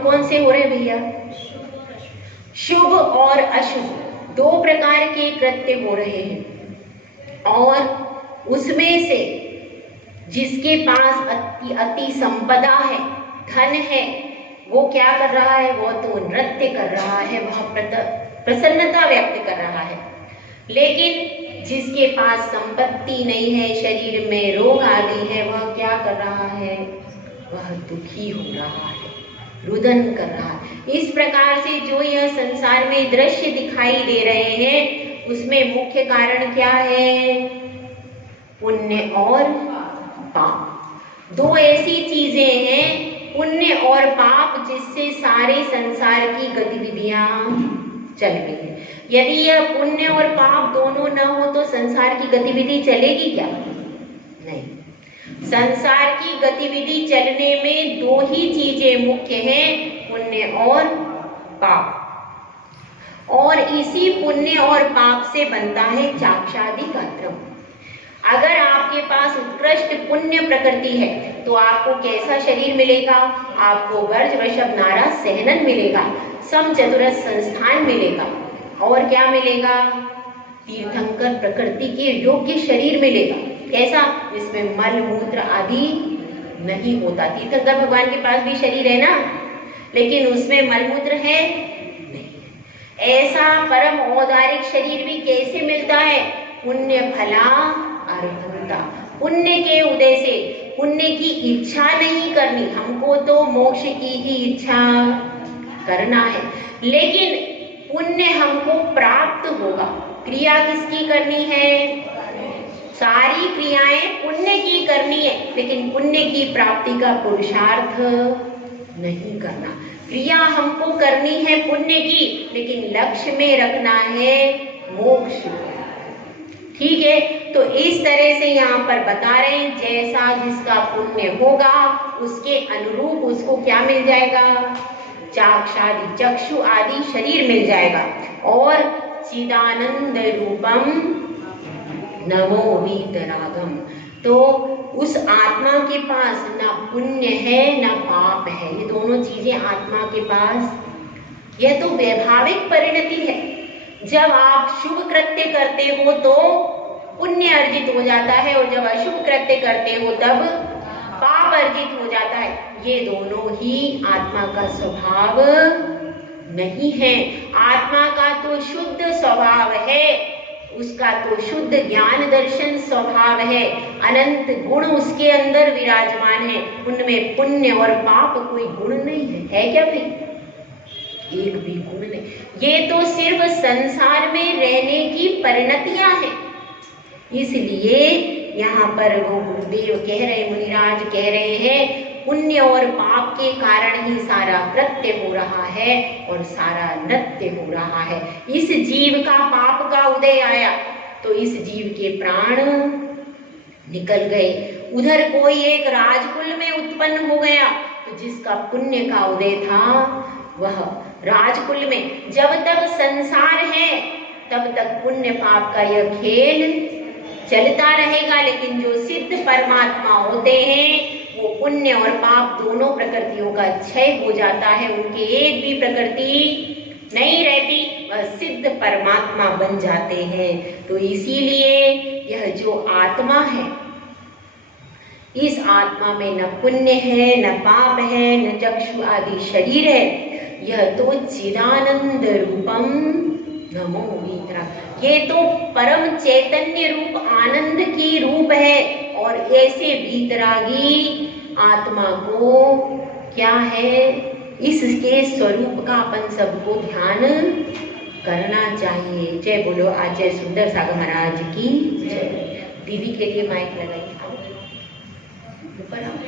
कौन से हो रहे भैया? शुभ और अशुभ दो प्रकार के कृत्य हो रहे हैं, और उसमें से जिसके पास अति संपदा है, धन है, वो क्या कर रहा है? वो तो नृत्य कर रहा है, वह प्रसन्नता व्यक्त कर रहा है। लेकिन जिसके पास संपत्ति नहीं है, शरीर में रोग आदि है, वह क्या कर रहा है? वह दुखी हो रहा है, रुदन कर रहा है। इस प्रकार से जो यह संसार में दृश्य दिखाई दे रहे हैं, उसमें मुख्य कारण क्या है? पुण्य और पाप। दो ऐसी चीजें हैं, पुण्य और पाप, जिससे सारे संसार की गतिविधियां चल रही है। यदि यह पुण्य और पाप दोनों न हो तो संसार की गतिविधि चलेगी क्या? नहीं। संसार की गतिविधि चलने में दो ही चीजें मुख्य हैं, पुण्य और पाप। और इसी पुण्य और पाप से बनता है चाक्षादि का क्रम। अगर आपके पास उत्कृष्ट पुण्य प्रकृति है तो आपको कैसा शरीर मिलेगा? आपको वर्ज वृषभ नारा सहनन मिलेगा, सम चतुरस संस्थान मिलेगा, और क्या मिलेगा? तीर्थंकर प्रकृति के योग्य शरीर मिलेगा। कैसा? जिसमें मल मूत्र आदि नहीं होता। तीर्थंकर भगवान के पास भी शरीर है ना, लेकिन उसमें मल मूत्र है नहीं। ऐसा परम औदारिक शरीर भी कैसे मिलता है? पुण्य फला अर्हंता। पुण्य के उदय से, पुण्य की इच्छा नहीं करनी, हमको तो मोक्ष की ही इच्छा करना है, लेकिन पुण्य हमको प्राप्त होगा। क्रिया किसकी करनी है? सारी क्रियाएं पुण्य की करनी है, लेकिन पुण्य की प्राप्ति का पुरुषार्थ नहीं करना। क्रिया हमको करनी है पुण्य की, लेकिन लक्ष्य में रखना है मोक्ष। ठीक है, तो इस तरह से यहाँ पर बता रहे हैं, जैसा जिसका पुण्य होगा उसके अनुरूप उसको क्या मिल जाएगा? चाक्षादि, चक्षु आदि शरीर मिल जाएगा। और चिदानंद रूपम नमो वीतरागम, तो उस आत्मा के पास ना पुण्य है ना पाप है, ये दोनों चीजें आत्मा के पास। यह तो वैभाविक परिणति है। जब आप शुभ कृत्य करते हो तो पुण्य अर्जित हो जाता है, और जब अशुभ कृत्य करते हो तब पाप अर्जित हो जाता है। ये दोनों ही आत्मा का स्वभाव नहीं है। आत्मा का तो शुद्ध स्वभाव है, उसका तो शुद्ध ज्ञान दर्शन स्वभाव है, अनंत गुण उसके अंदर विराजमान है। उनमें पुण्य और पाप कोई गुण नहीं है क्या भाई? एक भी गुण नहीं। ये तो सिर्फ संसार में रहने की परिणतियां हैं। इसलिए यहाँ पर वो गुरुदेव कह रहे, मुनिराज कह रहे हैं, पुण्य और पाप के कारण ही सारा कृत्य हो रहा है और सारा नृत्य हो रहा है। इस जीव का पाप का उदय आया तो इस जीव के प्राण निकल गए। उधर कोई एक राजकुल में उत्पन्न हो गया तो जिसका पुण्य का उदय था वह राजकुल में। जब तक संसार है तब तक पुण्य पाप का यह खेल चलता रहेगा, लेकिन जो सिद्ध परमात्मा होते हैं वो पुण्य और पाप दोनों प्रकृतियों का क्षय हो जाता है, उनकी एक भी प्रकृति नहीं रहती, वह सिद्ध परमात्मा बन जाते हैं। तो इसीलिए यह जो आत्मा है, इस आत्मा में न पुण्य है न पाप है न चक्षु आदि शरीर है, यह तो चिदानंद रूपम नमो वीतराग, ये तो परम चैतन्य रूप आनंद की रूप है। और ऐसे वीतरागी आत्मा को क्या है, इसके स्वरूप का अपन सबको ध्यान करना चाहिए। जय बोलो आचार्य सुंदर सागर महाराज की जय। दीदी के लिए माइक लगाइए। ऊपर आओ।